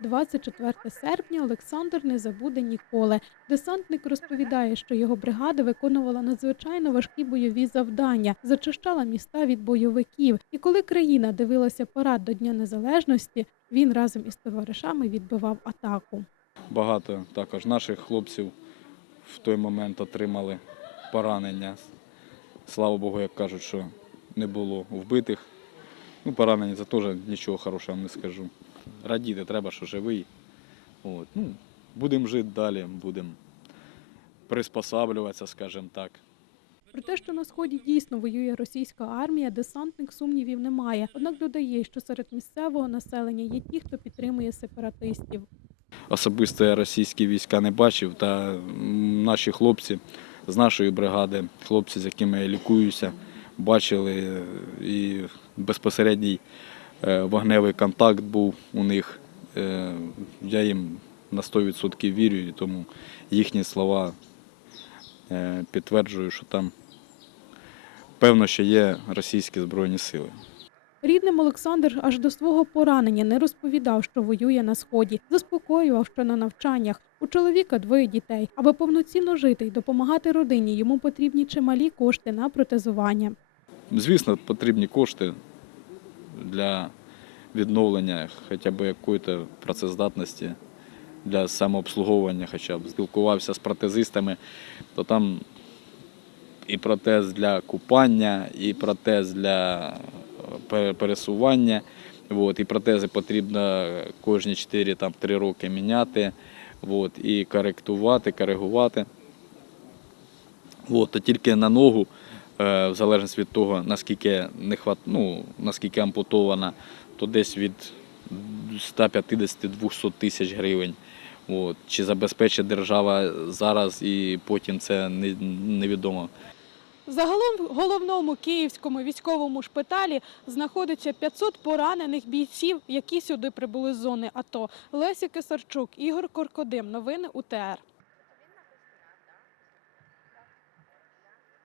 24 серпня Олександр не забуде ніколи. Десантник розповідає, що його бригада виконувала надзвичайно важкі бойові завдання, зачищала міста від бойовиків. І коли країна дивилася парад до Дня Незалежності, він разом із товаришами відбивав атаку. Багато також наших хлопців в той момент отримали поранення. Слава Богу, як кажуть, що не було вбитих. Ну, поранення це теж нічого хорошого не скажу. Радіти треба, що живий. От. Ну, будемо жити далі, будемо приспосаблюватися, скажімо так. Про те, що на сході дійсно воює російська армія, десантник сумнівів немає. Однак додає, що серед місцевого населення є ті, хто підтримує сепаратистів. Особисто я російські війська не бачив, та наші хлопці з нашої бригади, хлопці, з якими я лікуюся, бачили і безпосередній вогневий контакт був у них. Е, Я їм на 100% вірю, і тому їхні слова е, підтверджую, що там певно, що є російські збройні сили. Рідним Олександр аж до свого поранення не розповідав, що воює на сході. Заспокоював, що на навчаннях. У чоловіка двоє дітей. Аби повноцінно жити і допомагати родині, йому потрібні чималі кошти на протезування. Звісно, потрібні кошти для відновлення хоча б якоїсь працездатності, для самообслуговування, хоча б спілкувався з протезистами, то там і протез для купання, і протез для е, пересування. От, і протези потрібно кожні 4-3 роки міняти, от, і коректувати, коригувати. От, то тільки на ногу, в залежності від того, наскільки не хват, ну, наскільки ампутована, то десь від 150-200 тисяч гривень. От. Чи забезпечить держава зараз і потім це невідомо. Загалом в головному київському військовому шпиталі знаходиться 500 поранених бійців, які сюди прибули з зони АТО. Леся Кисарчук, Ігор Коркодим. Новини УТР.